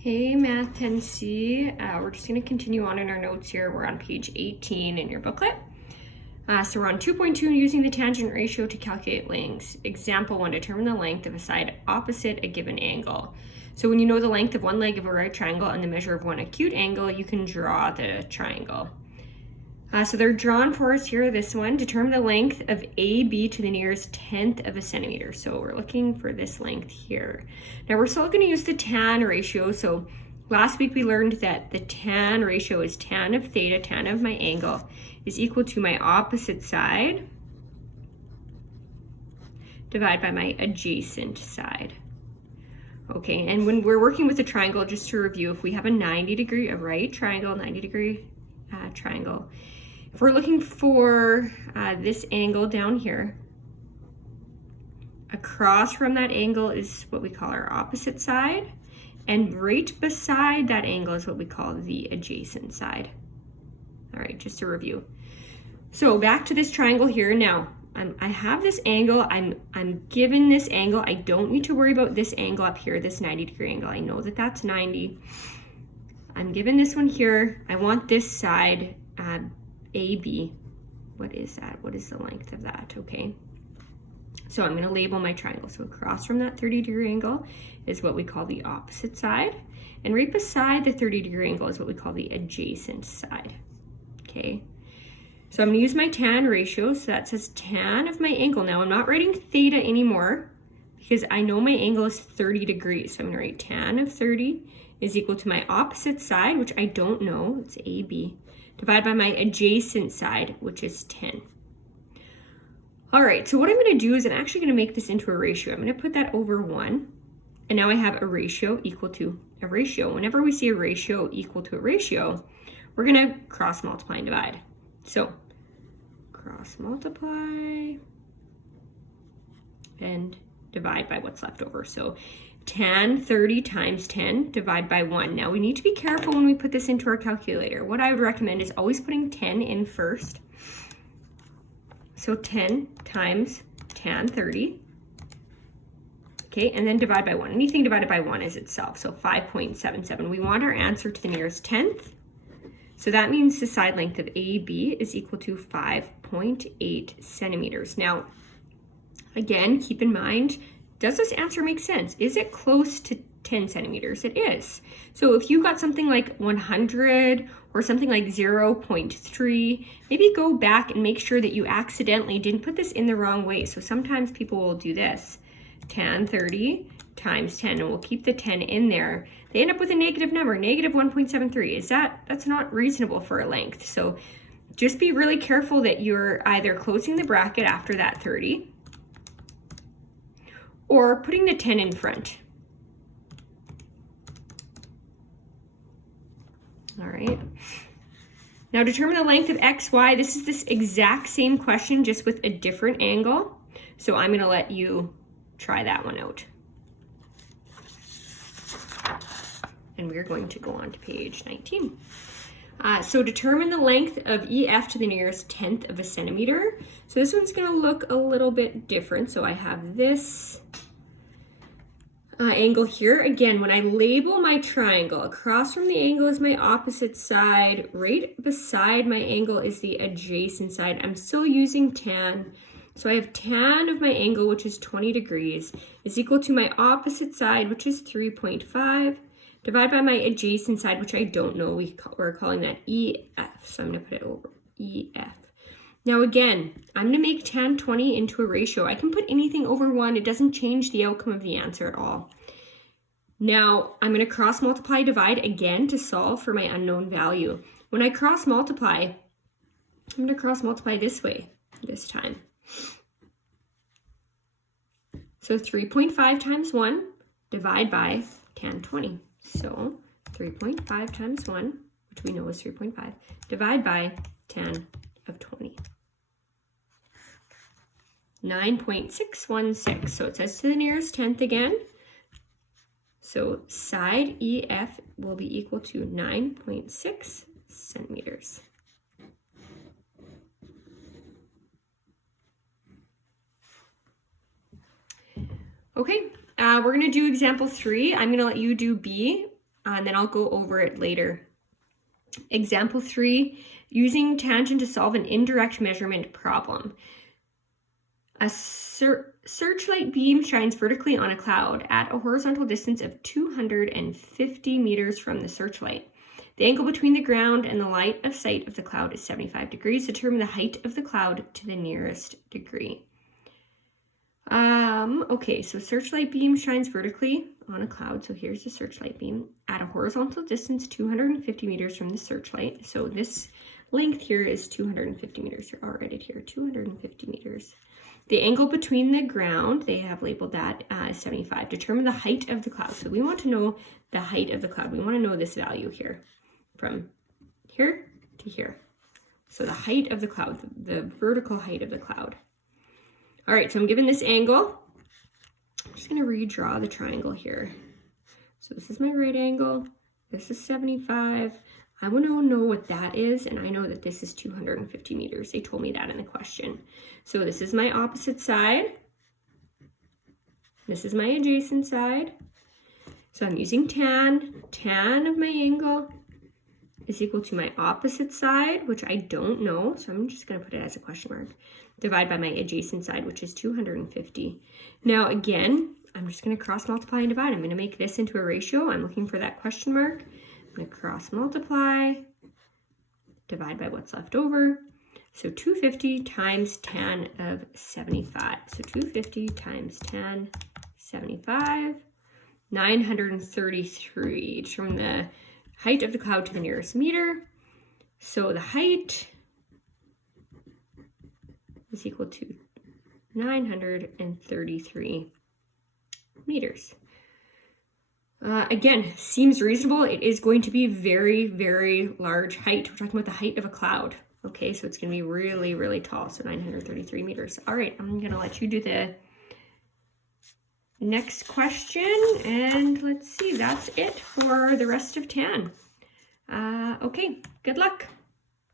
Hey, Math 10C. We're just going to continue on in our notes here. We're on page 18 in your booklet. So we're on 2.2 using the tangent ratio to calculate lengths. Example 1, determine the length of a side opposite a given angle. So when you know the length of one leg of a right triangle and the measure of one acute angle, you can draw the triangle. So they're drawn for us here, this one. Determine the length of AB to the nearest 1/10 of a centimeter. So we're looking for this length here. Now we're still going to use the tan ratio. So last week we learned that the tan ratio is tan of theta, tan of my angle, is equal to my opposite side divided by my adjacent side. Okay, and when we're working with a triangle, just to review, if we have a 90-degree, a right triangle, 90-degree triangle, if we're looking for this angle down here, across from that angle is what we call our opposite side, and right beside that angle is what we call the adjacent side. All right, just to review. So back to this triangle here. Now, I have this angle, I'm given this angle. I don't need to worry about this angle up here, this 90-degree angle. I know that that's 90. I'm given this one here. I want this side, AB. What is that? What is the length of that? Okay. So I'm going to label my triangle. So across from that 30-degree angle is what we call the opposite side. And right beside the 30-degree angle is what we call the adjacent side. Okay. So I'm going to use my tan ratio. So that says tan of my angle. Now I'm not writing theta anymore because I know my angle is 30 degrees. So I'm going to write tan of 30 is equal to my opposite side, which I don't know. It's AB. Divided by my adjacent side, which is 10. All right, so what I'm going to do is I'm actually going to make this into a ratio. I'm going to put that over 1, and now I have a ratio equal to a ratio. Whenever we see a ratio equal to a ratio, we're going to cross multiply and divide. So cross multiply and divide by what's left over. So tan 30 times 10 divide by 1. Now we need to be careful when we put this into our calculator. What I would recommend is always putting 10 in first. So 10 times tan 30. Okay, and then divide by 1. Anything divided by 1 is itself, so 5.77. We want our answer to the nearest 10th. So that means the side length of AB is equal to 5.8 centimeters. Now, again, keep in mind, does this answer make sense? Is it close to 10 centimeters? It is. So if you got something like 100 or something like 0.3, maybe go back and make sure that you accidentally didn't put this in the wrong way. So sometimes people will do this, tan 30 times 10, and we'll keep the 10 in there. They end up with a negative number, negative 1.73. That's not reasonable for a length. So just be really careful that you're either closing the bracket after that 30 or putting the 10 in front. All right. Now determine the length of XY. This is this exact same question, just with a different angle. So I'm going to let you try that one out. And we're going to go on to page 19. So determine the length of EF to the nearest 1/10 of a centimeter. So this one's going to look a little bit different. So I have this angle here. Again, when I label my triangle, across from the angle is my opposite side. Right beside my angle is the adjacent side. I'm still using tan. So I have tan of my angle, which is 20 degrees, is equal to my opposite side, which is 3.5. Divide by my adjacent side, which I don't know, we're calling that EF, so I'm going to put it over EF. Now again, I'm going to make tan 20 into a ratio. I can put anything over 1. It doesn't change the outcome of the answer at all. Now I'm going to cross multiply, divide again to solve for my unknown value. When I cross multiply, I'm going to cross multiply this way this time. So 3.5 times 1 divide by tan 20. So 3.5 times 1, which we know is 3.5, divide by tan of 20. 9.616. So it says to the nearest 10th again. So side EF will be equal to 9.6 centimeters. Okay, we're going to do example 3. I'm going to let you do B. and then I'll go over it later. Example 3, using tangent to solve an indirect measurement problem. A searchlight beam shines vertically on a cloud at a horizontal distance of 250 meters from the searchlight. The angle between the ground and the line of sight of the cloud is 75 degrees. Determine the height of the cloud to the nearest degree. Okay, so searchlight beam shines vertically on a cloud. So here's the searchlight beam at a horizontal distance 250 meters from the searchlight. So this length here is 250 meters. I'll write it here, 250 meters. The angle between the ground, they have labeled that as 75. Determine the height of the cloud. So we want to know the height of the cloud. We want to know this value here, from here to here. So the height of the cloud, the vertical height of the cloud. All right, so I'm given this angle. I'm just going to redraw the triangle here. So this is my right angle. This is 75. I want to know what that is, and I know that this is 250 meters. They told me that in the question. So this is my opposite side. This is my adjacent side. So I'm using tan. Tan of my angle is equal to my opposite side, which I don't know, so I'm just going to put it as a question mark. Divide by my adjacent side, which is 250. Now again, I'm just going to cross multiply and divide. I'm going to make this into a ratio. I'm looking for that question mark. I'm going to cross multiply, divide by what's left over. So 250 times tan of 75. So 250 times tan, 75, 933. Determine the height of the cloud to the nearest meter. So the height is equal to 933 meters. Again, seems reasonable. It is going to be very, very large height. We're talking about the height of a cloud. Okay, so it's going to be really, really tall. So 933 meters. All right, I'm going to let you do the next question. And let's see, that's it for the rest of tan. Okay, good luck.